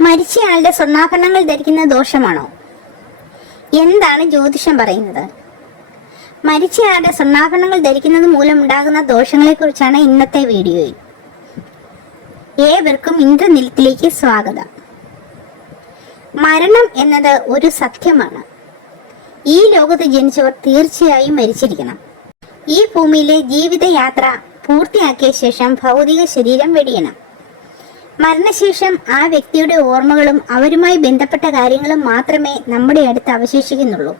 മരിച്ചയാളുടെ സ്വർണാഭരണങ്ങൾ ധരിക്കുന്നത് ദോഷമാണോ? എന്താണ് ജ്യോതിഷം പറയുന്നത്? മരിച്ചയാളുടെ സ്വർണാഭരണങ്ങൾ ധരിക്കുന്നത് മൂലം ഉണ്ടാകുന്ന ദോഷങ്ങളെക്കുറിച്ചാണ് ഇന്നത്തെ വീഡിയോയിൽ. ഏവർക്കും ഇന്ദ്രനിലത്തിലേക്ക് സ്വാഗതം. മരണം എന്നത് ഒരു സത്യമാണ്. ഈ ലോകത്ത് ജനിച്ചവർ തീർച്ചയായും മരിച്ചിരിക്കണം. ഈ ഭൂമിയിലെ ജീവിതയാത്ര പൂർത്തിയാക്കിയ ശേഷം ഭൗതിക ശരീരം വെടിയണം. മരണശേഷം ആ വ്യക്തിയുടെ ഓർമ്മകളും അവരുമായി ബന്ധപ്പെട്ട കാര്യങ്ങളും മാത്രമേ നമ്മുടെ അടുത്ത് അവശേഷിക്കുന്നുള്ളൂ.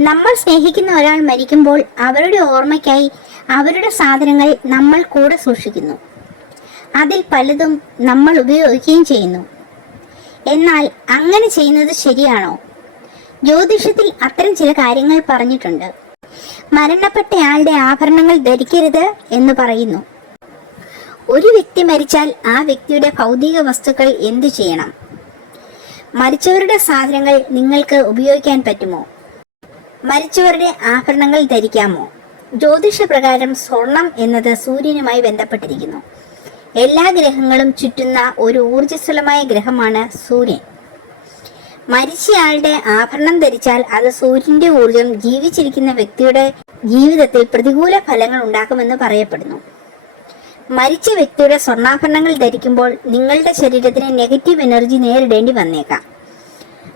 നമ്മൾ സ്നേഹിക്കുന്ന ഒരാൾ മരിക്കുമ്പോൾ അവരുടെ ഓർമ്മയ്ക്കായി അവരുടെ സാധനങ്ങൾ നമ്മൾ കൂടെ സൂക്ഷിക്കുന്നു. അതിൽ പലതും നമ്മൾ ഉപയോഗിക്കുകയും ചെയ്യുന്നു. എന്നാൽ അങ്ങനെ ചെയ്യുന്നത് ശരിയാണോ? ജ്യോതിഷത്തിൽ അത്തരം ചില കാര്യങ്ങൾ പറഞ്ഞിട്ടുണ്ട്. മരണപ്പെട്ടയാളുടെ ആഭരണങ്ങൾ ധരിക്കരുത് എന്ന് പറയുന്നു. ഒരു വ്യക്തി മരിച്ചാൽ ആ വ്യക്തിയുടെ ഭൗതിക വസ്തുക്കൾ എന്തു ചെയ്യണം? മരിച്ചവരുടെ സാധനങ്ങൾ നിങ്ങൾക്ക് ഉപയോഗിക്കാൻ പറ്റുമോ? മരിച്ചവരുടെ ആഭരണങ്ങൾ ധരിക്കാമോ? ജ്യോതിഷ പ്രകാരം സ്വർണം എന്നത് സൂര്യനുമായി ബന്ധപ്പെട്ടിരിക്കുന്നു. എല്ലാ ഗ്രഹങ്ങളും ചുറ്റുന്ന ഒരു ഊർജസ്വലമായ ഗ്രഹമാണ് സൂര്യൻ. മരിച്ചയാളുടെ ആഭരണം ധരിച്ചാൽ അത് സൂര്യന്റെ ഊർജം ജീവിച്ചിരിക്കുന്ന വ്യക്തിയുടെ ജീവിതത്തിൽ പ്രതികൂല ഫലങ്ങൾ ഉണ്ടാക്കുമെന്ന് പറയപ്പെടുന്നു. മരിച്ച വ്യക്തിയുടെ സ്വർണാഭരണങ്ങൾ ധരിക്കുമ്പോൾ നിങ്ങളുടെ ശരീരത്തിന് നെഗറ്റീവ് എനർജി നേരിടേണ്ടി വന്നേക്കാം.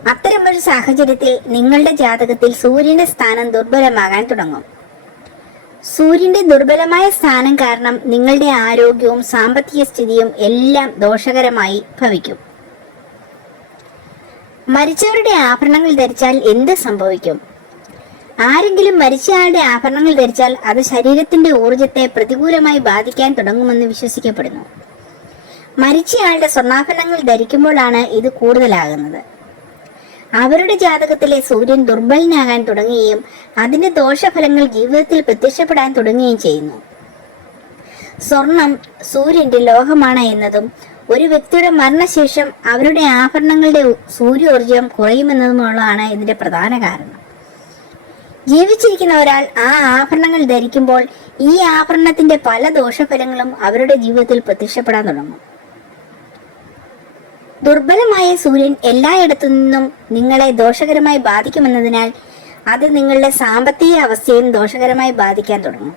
അത്തരമൊരു സാഹചര്യത്തിൽ നിങ്ങളുടെ ജാതകത്തിൽ സൂര്യന്റെ സ്ഥാനം ദുർബലമാകാൻ തുടങ്ങും. സൂര്യന്റെ ദുർബലമായ സ്ഥാനം കാരണം നിങ്ങളുടെ ആരോഗ്യവും സാമ്പത്തിക സ്ഥിതിയും എല്ലാം ദോഷകരമായി ഭവിക്കും. മരിച്ചവരുടെ ആഭരണങ്ങൾ ധരിച്ചാൽ എന്ത് സംഭവിക്കും? ആരെങ്കിലും മരിച്ചയാളുടെ ആഭരണങ്ങൾ ധരിച്ചാൽ അത് ശരീരത്തിന്റെ ഊർജത്തെ പ്രതികൂലമായി ബാധിക്കാൻ തുടങ്ങുമെന്ന് വിശ്വസിക്കപ്പെടുന്നു. മരിച്ചയാളുടെ സ്വർണാഭരണങ്ങൾ ധരിക്കുമ്പോഴാണ് ഇത് കൂടുതലാകുന്നത്. അവരുടെ ജാതകത്തിലെ സൂര്യൻ ദുർബലനാകാൻ തുടങ്ങുകയും അതിന്റെ ദോഷഫലങ്ങൾ ജീവിതത്തിൽ പ്രത്യക്ഷപ്പെടാൻ തുടങ്ങുകയും ചെയ്യുന്നു. സ്വർണം സൂര്യന്റെ ലോഹമാണ് എന്നതും ഒരു വ്യക്തിയുടെ മരണശേഷം അവരുടെ ആഭരണങ്ങളുടെ സൂര്യോർജം കുറയുമെന്നതുമുള്ളതാണ് ഇതിന്റെ പ്രധാന കാരണം. ജീവിച്ചിരിക്കുന്ന ഒരാൾ ആ ആഭരണങ്ങൾ ധരിക്കുമ്പോൾ ഈ ആഭരണത്തിന്റെ പല ദോഷഫലങ്ങളും അവരുടെ ജീവിതത്തിൽ പ്രത്യക്ഷപ്പെടാൻ തുടങ്ങും. ദുർബലമായ സൂര്യൻ എല്ലായിടത്തു നിന്നും നിങ്ങളെ ദോഷകരമായി ബാധിക്കുമെന്നതിനാൽ അത് നിങ്ങളുടെ സാമ്പത്തിക അവസ്ഥയും ദോഷകരമായി ബാധിക്കാൻ തുടങ്ങും.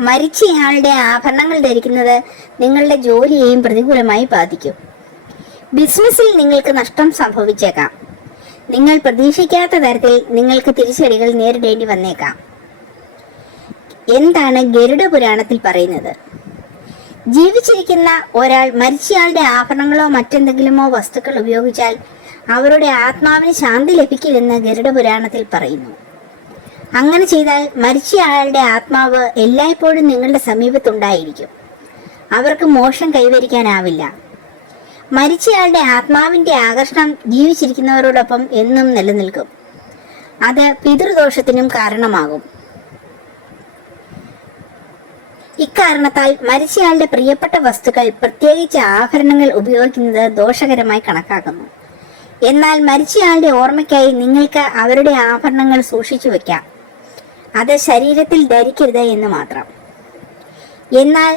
മരിച്ചയാളുടെ ആഭരണങ്ങൾ ധരിക്കുന്നത് നിങ്ങളുടെ ജോലിയെയും പ്രതികൂലമായി ബാധിക്കും. ബിസിനസ്സിൽ നിങ്ങൾക്ക് നഷ്ടം സംഭവിച്ചേക്കാം. നിങ്ങൾ പ്രതീക്ഷിക്കാത്ത തരത്തിൽ നിങ്ങൾക്ക് തിരിച്ചടികൾ നേരിടേണ്ടി വന്നേക്കാം. എന്താണ് ഗരുഡ പുരാണത്തിൽ പറയുന്നത്? ജീവിച്ചിരിക്കുന്ന ഒരാൾ മരിച്ചയാളുടെ ആഭരണങ്ങളോ മറ്റെന്തെങ്കിലുമോ വസ്തുക്കൾ ഉപയോഗിച്ചാൽ അവരുടെ ആത്മാവിന് ശാന്തി ലഭിക്കില്ലെന്ന് ഗരുഡ പുരാണത്തിൽ പറയുന്നു. അങ്ങനെ ചെയ്താൽ മരിച്ചയാളുടെ ആത്മാവ് എല്ലായ്പ്പോഴും നിങ്ങളുടെ സമീപത്തുണ്ടായിരിക്കും. അവർക്ക് മോക്ഷം കൈവരിക്കാനാവില്ല. മരിച്ചയാളുടെ ആത്മാവിന്റെ ആകർഷണം ജീവിച്ചിരിക്കുന്നവരോടൊപ്പം എന്നും നിലനിൽക്കും. അത് പിതൃദോഷത്തിനും കാരണമാകും. ഇക്കാരണത്താൽ മരിച്ചയാളുടെ പ്രിയപ്പെട്ട വസ്തുക്കൾ പ്രത്യേകിച്ച് ആഭരണങ്ങൾ ഉപയോഗിക്കുന്നത് ദോഷകരമായി കണക്കാക്കുന്നു. എന്നാൽ മരിച്ചയാളുടെ ഓർമ്മയ്ക്കായി നിങ്ങൾക്ക് അവരുടെ ആഭരണങ്ങൾ സൂക്ഷിച്ചു വെക്കാം അത് ശരീരത്തിൽ ധരിക്കരുത് എന്ന് മാത്രം. എന്നാൽ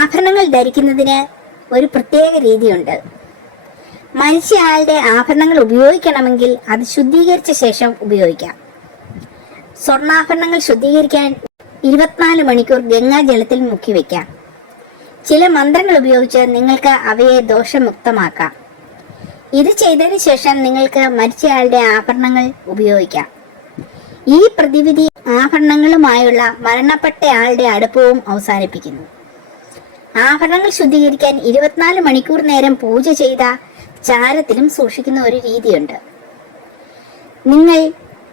ആഭരണങ്ങൾ ധരിക്കുന്നതിന് ഒരു പ്രത്യേക രീതിയുണ്ട്. മരിച്ചയാളുടെ ആഭരണങ്ങൾ ഉപയോഗിക്കണമെങ്കിൽ അത് ശുദ്ധീകരിച്ച ശേഷം ഉപയോഗിക്കാം. സ്വർണാഭരണങ്ങൾ ശുദ്ധീകരിക്കാൻ ഇരുപത്തിനാല് മണിക്കൂർ ഗംഗാജലത്തിൽ മുക്കി വയ്ക്കാം ചില മന്ത്രങ്ങൾ ഉപയോഗിച്ച് നിങ്ങൾക്ക് അവയെ ദോഷമുക്തമാക്കാം. ഇത് ചെയ്തതിന് ശേഷം നിങ്ങൾക്ക് മരിച്ചയാളുടെ ആഭരണങ്ങൾ ഉപയോഗിക്കാം. ഈ പ്രതിവിധി ആഭരണങ്ങളുമായുള്ള മരണപ്പെട്ടയാളുടെ അടുപ്പവും അവസാനിപ്പിക്കുന്നു. ആഭരണങ്ങൾ ശുദ്ധീകരിക്കാൻ ഇരുപത്തിനാല് മണിക്കൂർ നേരം പൂജ ചെയ്ത ചാരത്തിലും സൂക്ഷിക്കുന്ന ഒരു രീതിയുണ്ട്. നിങ്ങൾ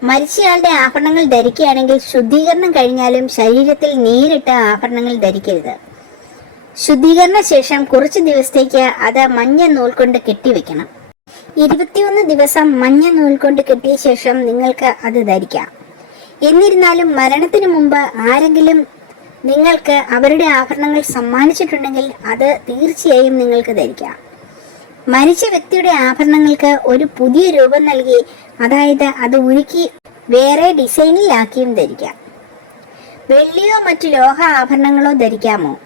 മരിച്ചയാളുടെ ആഭരണങ്ങൾ ധരിക്കുകയാണെങ്കിൽ ശുദ്ധീകരണം കഴിഞ്ഞാലും ശരീരത്തിൽ നേരിട്ട് ആഭരണങ്ങൾ ധരിക്കരുത്. ശുദ്ധീകരണ ശേഷം കുറച്ച് ദിവസത്തേക്ക് അത് മഞ്ഞ നൂൽ കൊണ്ട് കെട്ടിവെക്കണം ഇരുപത്തിയൊന്ന് ദിവസം മഞ്ഞ നൂൽ കൊണ്ട് കെട്ടിയ ശേഷം നിങ്ങൾക്ക് അത് ധരിക്കാം. എന്നിരുന്നാലും മരണത്തിന് മുമ്പ് ആരെങ്കിലും നിങ്ങൾക്ക് അവരുടെ ആഭരണങ്ങൾ സമ്മാനിച്ചിട്ടുണ്ടെങ്കിൽ അത് തീർച്ചയായും നിങ്ങൾക്ക് ധരിക്കാം. മരിച്ച വ്യക്തിയുടെ ആഭരണങ്ങൾക്ക് ഒരു പുതിയ രൂപം നൽകി അതായത് അത് ഉരുക്കി വേറെ ഡിസൈനിലാക്കിയും ധരിക്കാം. വെള്ളിയോ മറ്റു ലോഹ ആഭരണങ്ങളോ ധരിക്കാമോ?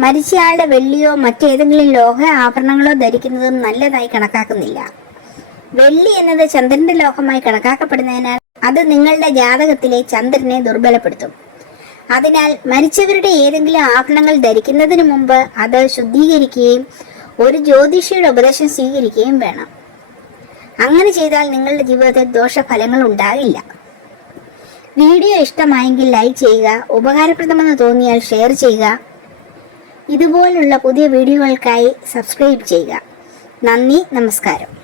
മരിച്ചയാളുടെ വെള്ളിയോ മറ്റേതെങ്കിലും ലോഹ ആഭരണങ്ങളോ ധരിക്കുന്നതും നല്ലതായി കണക്കാക്കുന്നില്ല. വെള്ളി എന്നത് ചന്ദ്രന്റെ ലോഹമായി കണക്കാക്കപ്പെടുന്നതിനാൽ അത് നിങ്ങളുടെ ജാതകത്തിലെ ചന്ദ്രനെ ദുർബലപ്പെടുത്തും. അതിനാൽ മരിച്ചവരുടെ ഏതെങ്കിലും ആഭരണങ്ങൾ ധരിക്കുന്നതിന് മുമ്പ് അത് ശുദ്ധീകരിക്കുകയും ഒരു ജ്യോതിഷിയുടെ ഉപദേശം സ്വീകരിക്കുകയും വേണം. അങ്ങനെ ചെയ്താൽ നിങ്ങളുടെ ജീവിതത്തിൽ ദോഷഫലങ്ങൾ ഉണ്ടാകില്ല. വീഡിയോ ഇഷ്ടമായെങ്കിൽ ലൈക്ക് ചെയ്യുക ഉപകാരപ്രദമെന്ന് തോന്നിയാൽ ഷെയർ ചെയ്യുക. ഇതുപോലുള്ള പുതിയ വീഡിയോകൾക്കായി സബ്സ്ക്രൈബ് ചെയ്യുക. നന്ദി നമസ്കാരം.